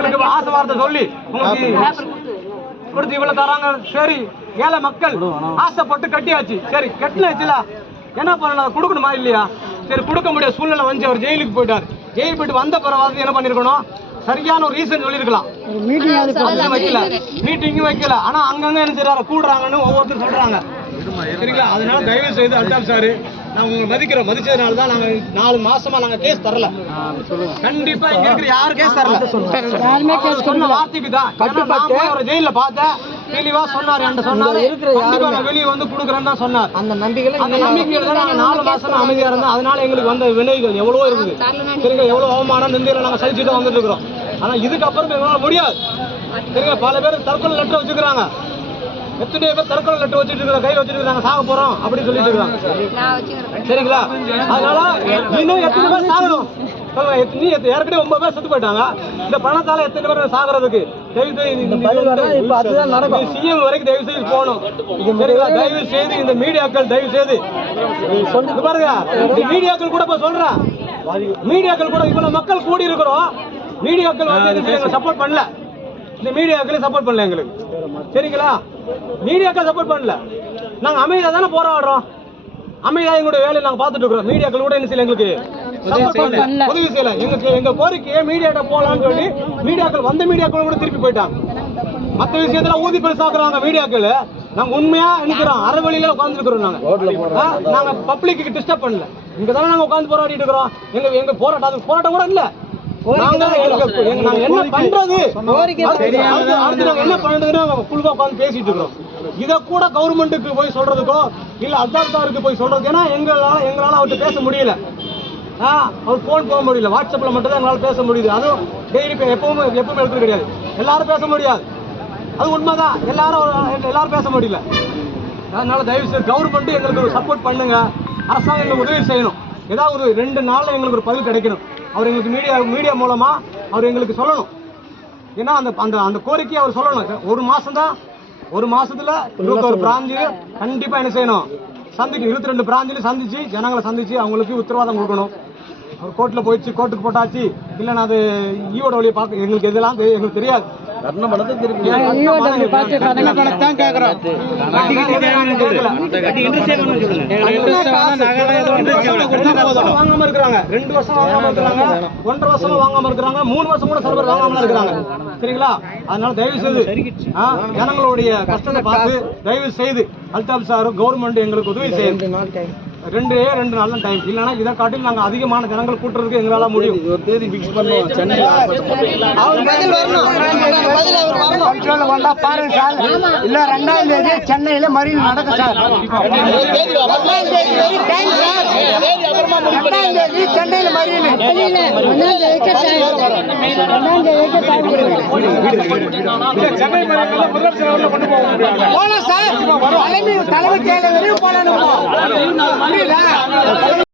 எனக்கு ஆசை வார்த்தை சொல்லி உங்களுக்கு கொடுத்து இவ்வளவு தராங்க. சரி ஏழை மக்கள் ஆசைப்பட்டு கட்டியாச்சு. சரி கட்டினாச்சுல. என்ன பண்ணணும்? கொடுக்கணுமா இல்லையா? சரி கொடுக்க முடியாத சூழ்நிலை வந்து அவர் ஜெயிலுக்கு போயிட்டார். ஜெயிலுக்கு போயிட்டு வந்த பிறகு என்ன பண்ணிருக்கணும்? சரியான ஒரு ரீசன் சொல்லியிருக்கலாம். மீட்டிங் வைக்கல. மீட்டிங்கும் வைக்கல. ஆனா அங்கங்க என்ன செய்றாங்க கூடுறாங்கன்னு ஒவ்வொருத்தரும் சொல்றாங்க. சரிங்களா? அதனால தயவு செய்து அல்டாப் சார் நாங்க உங்களை மதிக்கிறோம் மதிச்சதுனால தான் நாங்க நாலு மாசமா நாங்க கேஸ் தரல. கண்டிப்பா இங்க இருக்கிற யாரும் கேஸ் தரல. அவர் சொன்ன வார்த்தைக்கு தான். போய் அவரை ஜெயில பார்த்தேன். தெளிவா சொன்னார் என்கிட்ட சொன்னாரு. கண்டிப்பா நான் வெளியே வந்து கொடுக்குறேன்னு தான் சொன்னார். அந்த நம்பிக்கையில அந்த நம்பிக்கையில தான் நாங்க நாலு மாசம் அமைதியா இருந்தோம். அதனால எங்களுக்கு வந்த வினைகள் எவ்வளவோ இருக்குது. சரிங்க எவ்வளவு அவமானம் நிந்திரம் நாங்க சகிச்சுட்டு வந்துட்டு இருக்கிறோம். ஆனா இதுக்கப்புறம் எங்களால முடியாது. சரிங்க பல பேர் தற்கொலை லெட்டர் வச்சுக்கிறாங்க. எத்தனையோ பேர் தற்கொலை லெட்டர் வச்சுட்டு இருக்கிற கையில் வச்சுட்டு இருக்காங்க சாக போறோம் அப்படின்னு சொல்லிட்டு இருக்காங்க. சரிங்களா? அதனால இன்னும் எத்தனை பேர் சாகணும்? எத்தனை- நீ எத்தனை- ஏற்கனவே ஒன்பது பேர் செத்து போயிட்டாங்க. இந்த பணத்தால எத்தனை பேர் சாகுறதுக்கு? சிஎம் வரைக்கும் தயவு செய்து போகணும். சரிங்களா? தயவு செய்து இந்த மீடியாக்கள் தயவு செய்து. பாருங்க இந்த மீடியாக்கள் கூட இப்ப சொல்றேன். மீடியாக்கள் கூட இவ்வளவு மக்கள் கூடி இருக்கிறோம் மீடியாக்கள் வந்து சப்போர்ட் பண்ணல. இந்த மீடியாக்களே சப்போர்ட் பண்ணல எங்களுக்கு. சரிங்களா? மீடியாக்கள் சப்போர்ட் பண்ணல. நாங்க அமைதியா தானே போராடுறோம். அமைதியா எங்களுடைய வேலையை நாங்க பார்த்துட்டு இருக்கிறோம். மீடியாக்கள் கூட என்ன செய்யல எங்களுக்கு. உதவி செய்யல. எங்களுக்கு எங்க கோரிக்கையை மீடியாட்ட போலாம்னு சொல்லி மீடியாக்கள் வந்த மீடியாக்கள் கூட திருப்பி போயிட்டாங்க. மத்த விஷயத்துல ஊதி பெருசாக்குறாங்க மீடியாக்கள் நாங்க உண்மையா நினைக்கிறோம். அறவழியில உட்கார்ந்துருக்கிறோம் நாங்க. நாங்க பப்ளிக்கு டிஸ்டர்ப் பண்ணல. இங்க தானே நாங்க உட்கார்ந்து போராடிட்டு இருக்கிறோம். எங்க எங்க போராட்டம் அது போராட்டம் கூட இல்ல. என்ன பண்றது? என்ன உட்கார்ந்து பேசிட்டு இருக்கிறோம். இத கூட கவர்மெண்ட்டுக்கு போய் சொல்றதுக்கோ இல்ல அத்தாரிட்டாருக்கு போய் சொல்றதுக்கு ஏன்னா எங்களால எங்களால அவர்கிட்ட பேச முடியல. அவர் ஃபோன் போக முடியல. வாட்ஸ்அப்ல மட்டும் தான் எங்களால பேச முடியுது. அதுவும் டெய்லி எப்பவும் எப்பவும் எடுத்து கிடையாது. எல்லாரும் பேச முடியாது. அது உண்மைதான். எல்லாரும் எல்லாரும் பேச முடியல. அதனால தயவு செய்து கவர்மெண்ட் எங்களுக்கு ஒரு சப்போர்ட் பண்ணுங்க. அரசாங்கம் எங்களுக்கு உதவி செய்யணும். ஏதாவது ஒரு ரெண்டு நாள்ல எங்களுக்கு ஒரு பதில் கிடைக்கணும். அவர் எங்களுக்கு மீடியா மீடியா மூலமா அவர் எங்களுக்கு சொல்லணும். ஏன்னா அந்த அந்த அந்த கோரிக்கையை அவர் சொல்லணும். ஒரு மாசம் தான் ஒரு மாசத்துல இருபத்தொரு பிராஞ்சு கண்டிப்பா என்ன செய்யணும்? சந்திக்கணும். இருபத்தி ரெண்டு பிராஞ்சிலும் சந்திச்சு ஜனங்களை சந்திச்சு அவங்களுக்கு உத்தரவாதம் கொடுக்கணும். அவர் கோர்ட்ல போயிடுச்சு கோர்ட்டுக்கு போட்டாச்சு. இல்லைன்னா அது ஈவோட வழியை பார்க்க எங்களுக்கு எதெல்லாம் எங்களுக்கு தெரியாது. வாங்காம இருக்கிறாங்க ரெண்டு வருஷம் வாங்காம இருக்கிறாங்க ஒன்றரை வருஷம் வாங்காம இருக்கிறாங்க மூணு வருஷம் கூட சில பேர் வாங்காம இருக்கிறாங்க சரிங்களா அதனால தயவு செய்து ஜனங்களுடைய கஷ்டத்தை பார்த்து தயவு செய்து அல்தாப் சார் கவர்மெண்ட் எங்களுக்கு உதவி செய்யும் ரெண்டே ரெண்டு நாள் தான் டைம் இல்லைன்னா இதை காட்டில் நாங்கள் அதிகமான ஜனங்கள் கூட்டுறதுக்கு எங்களால முடியும் ஒரு தேதி ஃபிக்ஸ் பண்ணுவோம் சென்னை அவர் பதில் வரணும் கண்ட்ரோல் வந்தா பாருங்க சார். இல்ல ரெண்டாம் தேதி சென்னையில மறியல் நடக்கும் சார். ரெண்டாம் தேதி டைம் சார். ரெண்டாம் தேதி சென்னையில மறியல். போலாம் சார். தலைமை தலைமை செயலகரையும் போலாம்